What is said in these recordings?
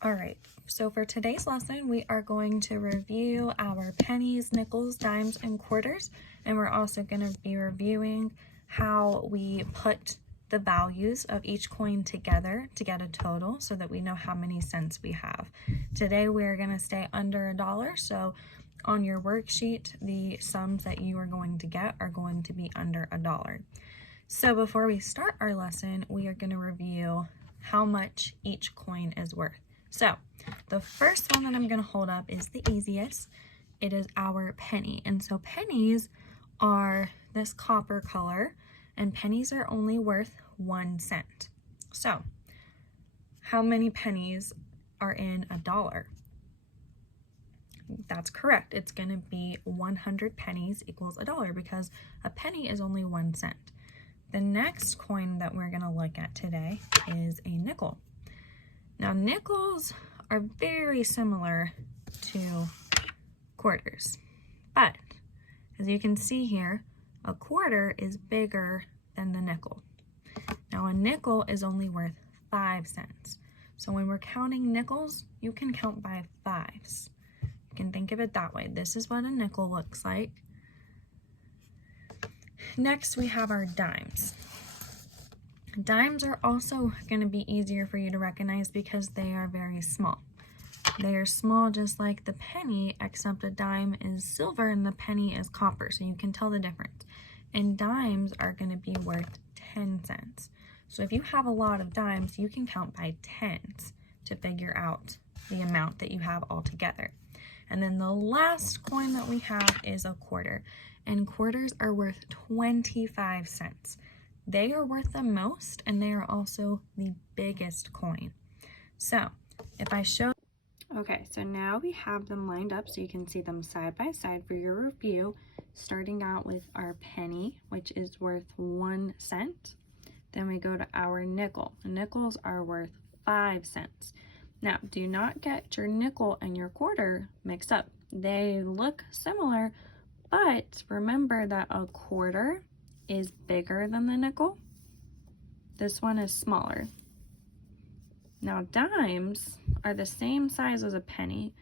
All right, so for today's lesson, we are going to review our pennies, nickels, dimes, and quarters, and we're also going to be reviewing how we put the values of each coin together to get a total so that we know how many cents we have. Today, we're going to stay under $1, so on your worksheet, the sums that you are going to get are going to be under $1. So before we start our lesson, we are going to review how much each coin is worth. So the first one that I'm going to hold up is the easiest. It is our penny. And so pennies are this copper color, and pennies are only worth 1 cent. So how many pennies are in $1? That's correct. It's going to be 100 pennies equals $1 because a penny is only 1 cent. The next coin that we're going to look at today is a nickel. Now, nickels are very similar to quarters, but as you can see here, a quarter is bigger than the nickel. Now, a nickel is only worth 5 cents. So when we're counting nickels, you can count by fives. You can think of it that way. This is what a nickel looks like. Next, we have our dimes. Dimes are also going to be easier for you to recognize because they are very small. They are small just like the penny, except a dime is silver and the penny is copper, so you can tell the difference. And dimes are going to be worth 10 cents. So if you have a lot of dimes, you can count by tens to figure out the amount that you have altogether. And then the last coin that we have is a quarter. And quarters are worth 25 cents. They are worth the most, and they are also the biggest coin. So if I show, okay, so now we have them lined up so you can see them side by side for your review, starting out with our penny, which is worth 1 cent. Then we go to our nickel. Nickels are worth 5 cents. Now, do not get your nickel and your quarter mixed up. They look similar, but remember that a quarter is bigger than the nickel. This one is smaller. Now, dimes are the same size as a penny,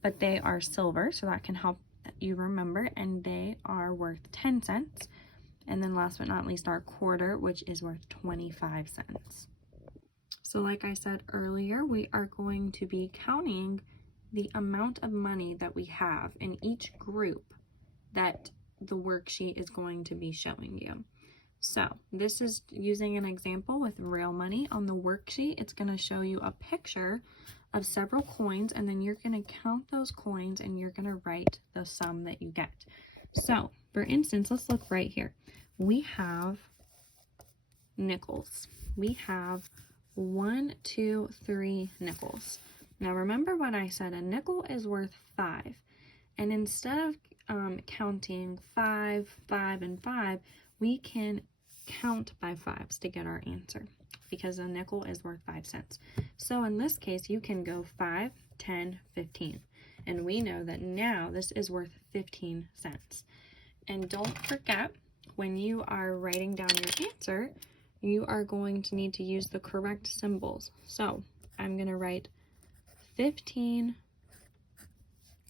but they are silver, so that can help you remember, and they are worth 10 cents. And then last but not least, our quarter, which is worth 25 cents. So like I said earlier, we are going to be counting the amount of money that we have in each group that the worksheet is going to be showing you. So this is using an example with real money. On the worksheet, it's going to show you a picture of several coins, and then you're going to count those coins and you're going to write the sum that you get. So for instance, let's look right here. We have nickels. We have 1, 2, 3 nickels. Now remember what I said, a nickel is worth 5. And instead of counting 5, 5, and 5, we can count by fives to get our answer because a nickel is worth 5 cents. So in this case, you can go 5, 10, 15. And we know that now this is worth 15 cents. And don't forget, when you are writing down your answer, you are going to need to use the correct symbols. So I'm going to write 15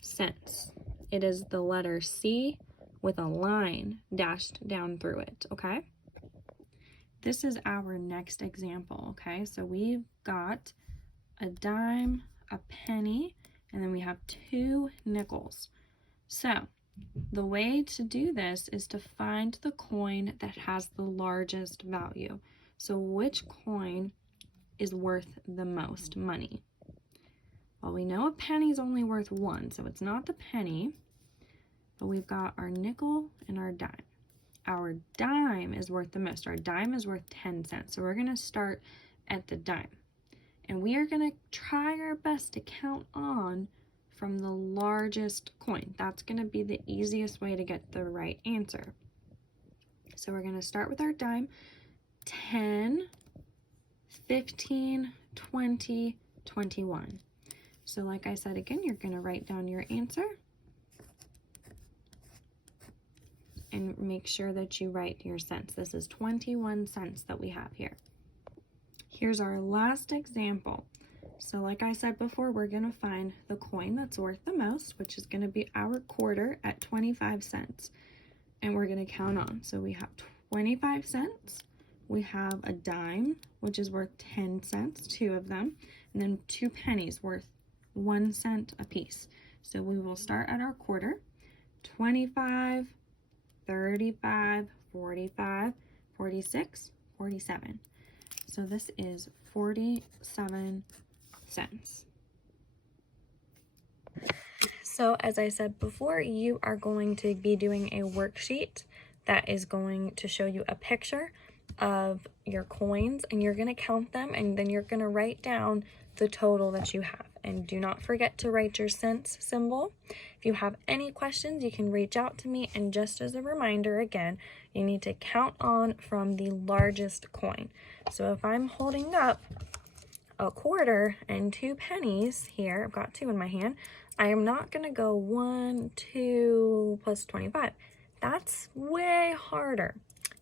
cents. It is the letter C with a line dashed down through it, okay? This is our next example, okay? So we've got a dime, a penny, and then we have 2 nickels. So the way to do this is to find the coin that has the largest value. So which coin is worth the most money? Well, we know a penny is only worth 1, so it's not the penny, but we've got our nickel and our dime. Our dime is worth the most. Our dime is worth 10 cents, so we're going to start at the dime. And we are going to try our best to count on from the largest coin. That's going to be the easiest way to get the right answer. So we're going to start with our dime. 10, 15, 20, 21. So like I said again, you're going to write down your answer and make sure that you write your cents. This is 21 cents that we have here. Here's our last example. So like I said before, we're going to find the coin that's worth the most, which is going to be our quarter at 25 cents. And we're going to count on. So we have 25 cents. We have a dime, which is worth 10 cents, 2 of them. And then 2 pennies worth 1 cent a piece. So we will start at our quarter. 25, 35, 45, 46, 47. So this is 47 cents. So as I said before, you are going to be doing a worksheet that is going to show you a picture of your coins, and you're going to count them, and then you're going to write down the total that you have. And do not forget to write your cents symbol. If you have any questions, you can reach out to me. And just as a reminder, again, you need to count on from the largest coin. So if I'm holding up a quarter and 2 pennies here, I've got 2 in my hand, I am not going to go 1, 2 plus 25. That's way harder.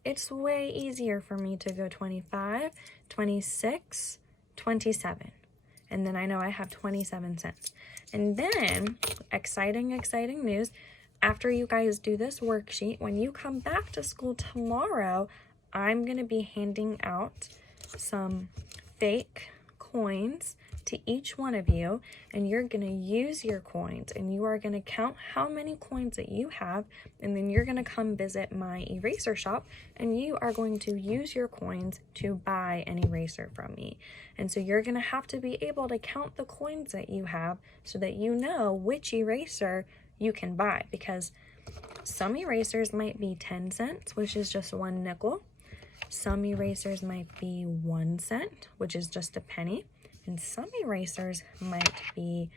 It's way easier for me to go 25, 26, 27. And then I know I have 27 cents. And then, exciting news, after you guys do this worksheet, when you come back to school tomorrow, I'm going to be handing out some fake coins to each one of you, and you're going to use your coins, and you are going to count how many coins that you have, and then you're going to come visit my eraser shop, and you are going to use your coins to buy an eraser from me. And so you're going to have to be able to count the coins that you have so that you know which eraser you can buy, because some erasers might be 10 cents, which is just 1 nickel. Some erasers might be 1 cent, which is just a penny. And some erasers might be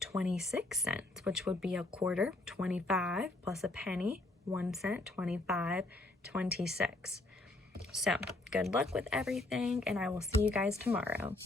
26 cents, which would be a quarter, 25, plus a penny, 1 cent, 25, 26. So, good luck with everything, and I will see you guys tomorrow.